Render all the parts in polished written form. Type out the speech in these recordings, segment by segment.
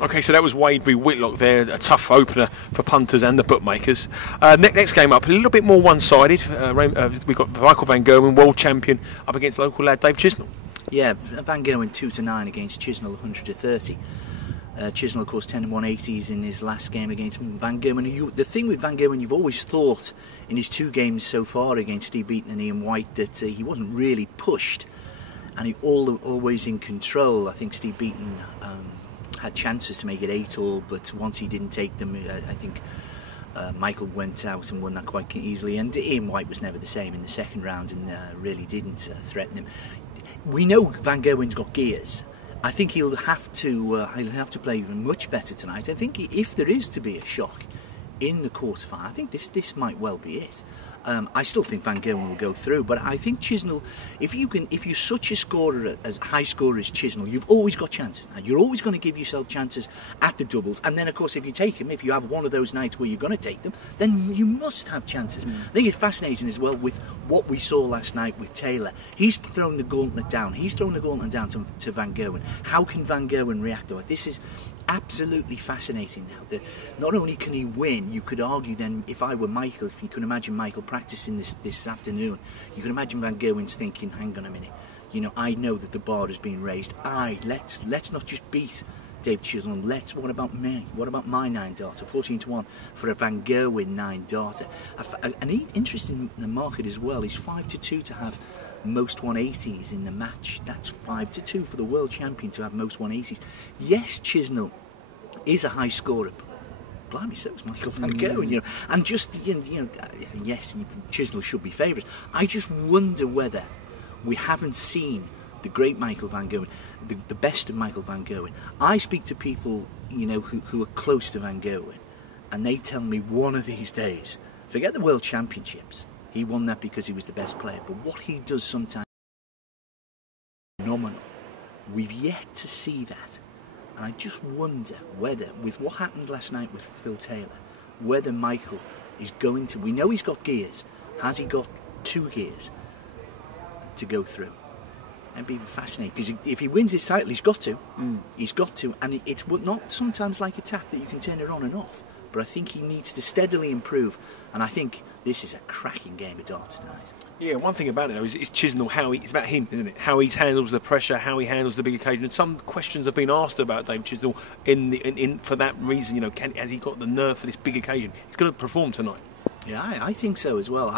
Okay, so that was Wade v Whitlock there, a tough opener for punters and the bookmakers. Next game up, a little bit more one-sided. We've got Michael van Gerwen, world champion, up against local lad Dave Chisnell. Yeah, Van Gerwen 2-9 against Chisnell 100-30. Chisnell, of course, 10 and 180s in his last game against Van Gerwen. The thing with Van Gerwen, you've always thought in his 2 games so far against Steve Beaton and Ian White that he wasn't really pushed, and he always in control. I think Steve Beaton had chances to make it 8-all, but once he didn't take them, I think Michael went out and won that quite easily. And Ian White was never the same in the second round and really didn't threaten him. We know Van Gerwen's got gears. I think he'll have to play much better tonight. I think if there is to be a shock in the quarterfinal, I think this might well be it. I still think Van Gerwen will go through, but I think Chisnell, if you're such a scorer, as high scorer as Chisnell, you've always got chances now. You're always going to give yourself chances at the doubles, and then of course if you take him, if you have one of those nights where you're going to take them, then you must have chances. I think it's fascinating as well with what we saw last night with Taylor. He's thrown the gauntlet down. He's thrown the gauntlet down to Van Gerwen. How can Van Gerwen react to it? This is absolutely fascinating now. That not only can he win, you could argue then, if I were Michael, if you could imagine Michael practicing this afternoon, you could imagine Van Gerwen's thinking, hang on a minute, I know that the bar has been raised. Let's not just beat Dave Chisnell. What about me? What about my 9-darter? 14-1 for a Van Gerwen 9-darter. An interesting market as well is 5-2 to have most 180s in the match. That's 5-2 for the world champion to have most 180s. Yes, Chisnell is a high scorer. Blimey, so is Michael van Gerwen, and just yes, Chisnell should be favourite. I just wonder whether we haven't seen the great Michael van Gerwen, the best of Michael van Gerwen. I speak to people, who are close to Van Gerwen, and they tell me one of these days, forget the World Championships, he won that because he was the best player, but what he does sometimes is phenomenal. We've yet to see that. And I just wonder whether, with what happened last night with Phil Taylor, whether Michael is going to... We know he's got gears. Has he got 2 gears to go through? That'd be fascinating, because if he wins his title, he's got to. He's got to. And it's not sometimes like a tap that you can turn it on and off. But I think he needs to steadily improve. And I think this is a cracking game of darts tonight. Yeah, one thing about it though is Chisnell, it's about him, isn't it? How he handles the pressure, how he handles the big occasion. And some questions have been asked about Dave Chisnell in for that reason. Has he got the nerve for this big occasion? He's going to perform tonight. Yeah, I think so as well.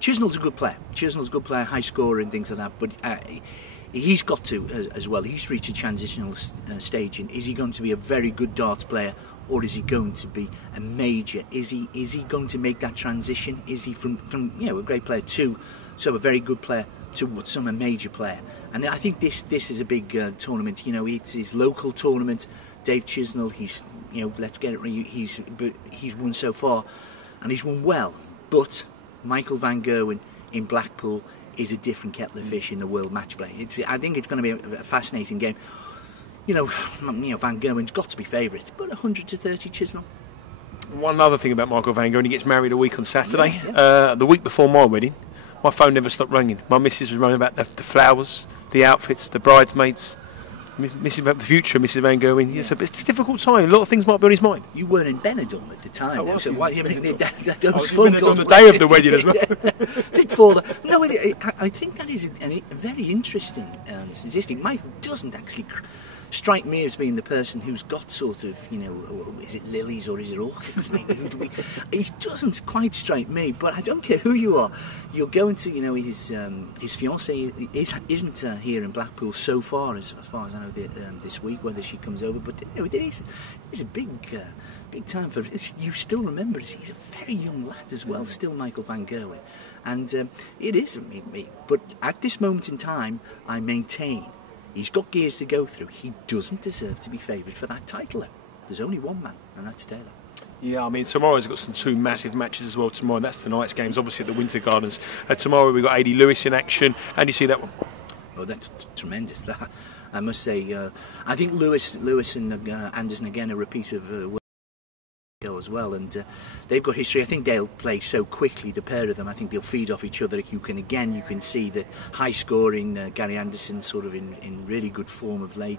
Chisnell's a good player. Chisnell's a good player, high scorer and things like that. But he's got to as well. He's reached a transitional stage. And is he going to be a very good darts player? Or is he going to be a major? Is he going to make that transition? Is he from a great player to a very good player to a major player? And I think this is a big tournament. It's his local tournament. Dave Chisnell, let's get it right. He's won so far, and he's won well. But Michael van Gerwen in Blackpool is a different kettle of fish in the world match play. I think it's going to be a fascinating game. Van Gerwen's got to be favourites, but 100-30 Chisnell. One other thing about Michael van Gerwen, he gets married a week on Saturday. Yeah. The week before my wedding, my phone never stopped ringing. My missus was running about the flowers, the outfits, the bridesmaids, the future Mrs. van Gerwen. Yeah. It's a difficult time. A lot of things might be on his mind. You were in Benidorm at the time. Was. So why, those phone calls on the day of the wedding as well. Did fall. No, I think that is a very interesting statistic. Michael doesn't actually strike me as being the person who's got sort of, is it lilies or is it orchids? He doesn't quite strike me, but I don't care who you are. You're going to, his fiancée isn't here in Blackpool so far, as far as I know, this week, whether she comes over. But it is a big time for. You still remember it. He's a very young lad as well, still Michael van Gerwen, and it is. But at this moment in time, I maintain. He's got gears to go through. He doesn't deserve to be favoured for that title. There's only one man, and that's Taylor. Yeah, tomorrow's got some 2 massive matches as well tomorrow. That's tonight's games, obviously at the Winter Gardens. Tomorrow we've got A.D. Lewis in action. How do you see that one? Oh, that's tremendous. I must say, I think Lewis and Anderson again a repeat of as well, and they've got history. I think they'll play so quickly, the pair of them. I think they'll feed off each other. You can see that high scoring Gary Anderson sort of in really good form of late.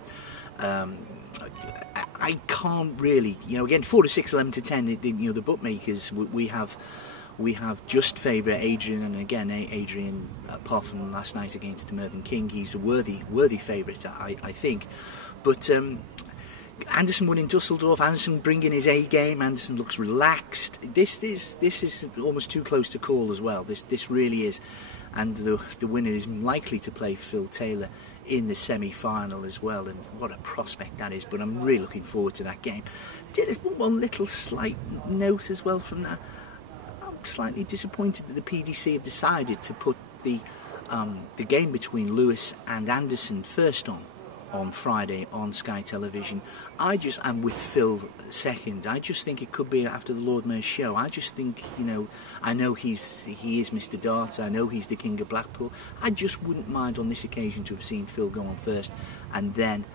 I can't really, again, 4 to 6, 11 to 10. The bookmakers, we have just favourite Adrian, and again, Adrian, apart from last night against Mervyn King, he's a worthy favourite, I think. But Anderson won in Dusseldorf. Anderson bringing his A game. Anderson looks relaxed. This is almost too close to call as well. This really is, and the winner is likely to play Phil Taylor in the semi-final as well, and what a prospect that is. But I'm really looking forward to that game. Did one little slight note as well from that. I'm slightly disappointed that the PDC have decided to put the game between Lewis and Anderson first on Friday on Sky Television. I'm with Phil second. I just think it could be after the Lord Mayor's show. I just think, I know he is Mr. Darts. I know he's the king of Blackpool. I just wouldn't mind on this occasion to have seen Phil go on first and then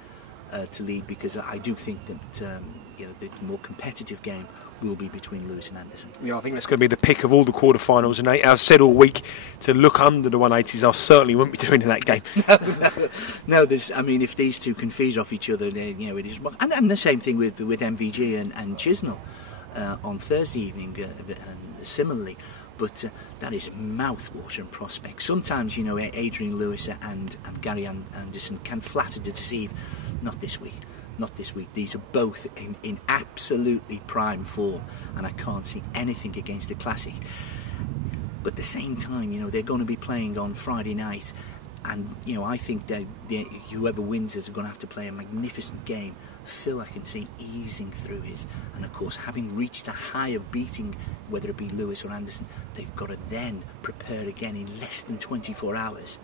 to lead, because I do think that the more competitive game will be between Lewis and Anderson. Yeah, I think that's going to be the pick of all the quarterfinals. And I've said all week to look under the 180s. I certainly wouldn't be doing in that game. No. If these two can feed off each other, then it is. And the same thing with MVG and Chisnell on Thursday evening, similarly. But that is mouth-watering prospect. Sometimes, Adrian Lewis and Gary Anderson can flatter to deceive. Not this week. These are both in absolutely prime form, and I can't see anything against the Classic. But at the same time, they're going to be playing on Friday night, and I think that whoever wins is going to have to play a magnificent game. Phil, I can see easing through his, and of course, having reached the high of beating, whether it be Lewis or Anderson, they've got to then prepare again in less than 24 hours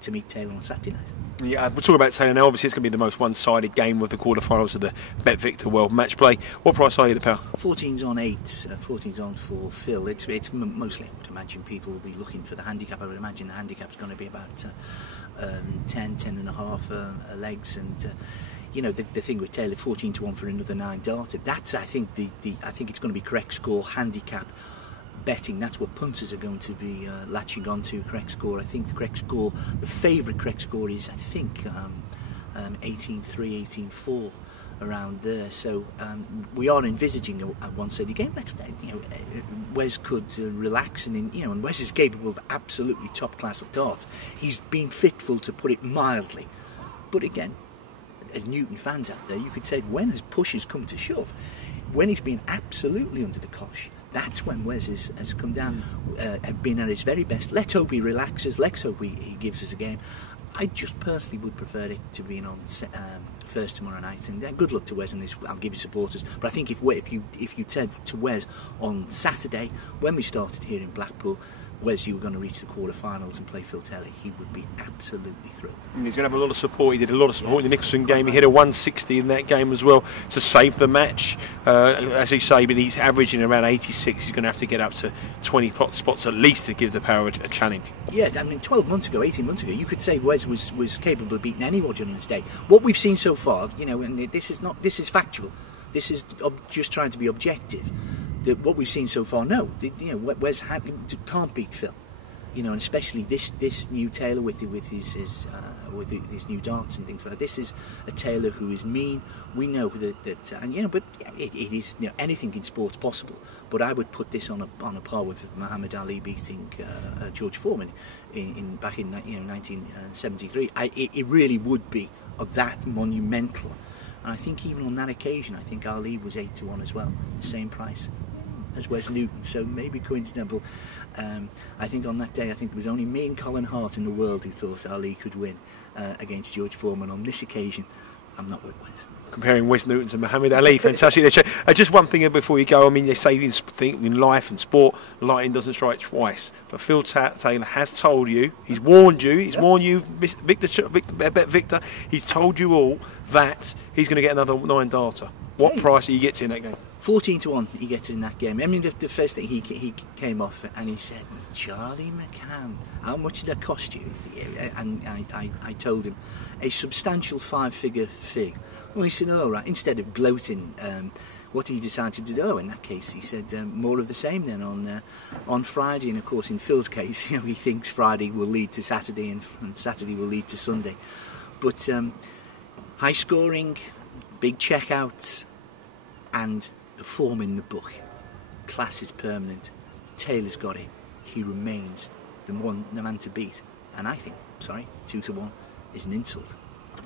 to meet Taylor on Saturday night. Yeah, we'll talk about Taylor now. Obviously, it's going to be the most one-sided game of the quarterfinals of the BetVictor World Matchplay. What price are you, the pal? 14's on 8. 14's on for Phil. It's mostly, I would imagine, people will be looking for the handicap. I would imagine the handicap's going to be about 10 and a half legs, and the thing with Taylor, 14 to 1 for another 9 darter. That's, I think, I think it's going to be correct score handicap betting. That's what punters are going to be latching onto. Correct score. I think the correct score, the favourite correct score is, I think, 18-3, 18-4, around there. So we are envisaging a one-sided game. Let's, Wes could relax, and Wes is capable of absolutely top-class darts. He's been fitful, to put it mildly. But again, as Newton fans out there, you could say when his push has come to shove, when he's been absolutely under the cosh, that's when Wes has come down, been at his very best. Let's hope he relaxes. Let's hope he gives us a game. I just personally would prefer it to be on first tomorrow night. And good luck to Wes on this. I'll give you supporters. But I think if you said to Wes on Saturday, when we started here in Blackpool, Wes, you were going to reach the quarterfinals and play Phil Taylor, he would be absolutely thrilled. And he's going to have a lot of support. He did a lot of support in the Nicholson game. He hit a 160 in that game as well to save the match. As he say, but he's averaging around 86. He's going to have to get up to 20 spots at least to give the power a challenge. Yeah, 18 months ago, you could say Wes was capable of beating anybody on his day. What we've seen so far, and this is factual. This is just trying to be objective. What we've seen so far, no, Wes can't beat Phil, and especially this new Taylor with his new darts and things like that. This is a Taylor who is mean. We know that but it is, anything in sport's possible. But I would put this on a par with Muhammad Ali beating George Foreman back in 1973. It really would be of that monumental. And I think even on that occasion, I think Ali was 8 to 1 as well, the same price as Wes Newton, so maybe coincidental. I think on that day, there was only me and Colin Hart in the world who thought Ali could win against George Foreman. On this occasion, I'm not with Wes. Comparing Wes Newton to Muhammad Ali, fantastic. Just one thing before you go, they say in life and sport, lightning doesn't strike twice. But Phil Taylor has told you, he's warned you, BetVictor, he's told you all that he's going to get another 9 darter. What price are you getting in that game? 14 to 1 he gets in that game. The first thing he came off and he said, Charlie McCann, how much did that cost you? And I told him a substantial 5-figure fee. Well, he said, oh, right. Instead of gloating, what did he decide to do? In that case, he said more of the same then on Friday. And of course, in Phil's case, he thinks Friday will lead to Saturday and Saturday will lead to Sunday. But high scoring, big checkouts, and the form in the book. Class is permanent. Taylor's got it. He remains the man to beat. And I think, 2-1 is an insult.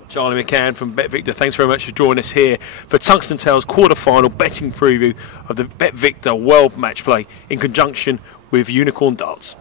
Charlie McCann from BetVictor, thanks very much for joining us here for Tungsten Tales quarter-final betting preview of the BetVictor World Match Play in conjunction with Unicorn Darts.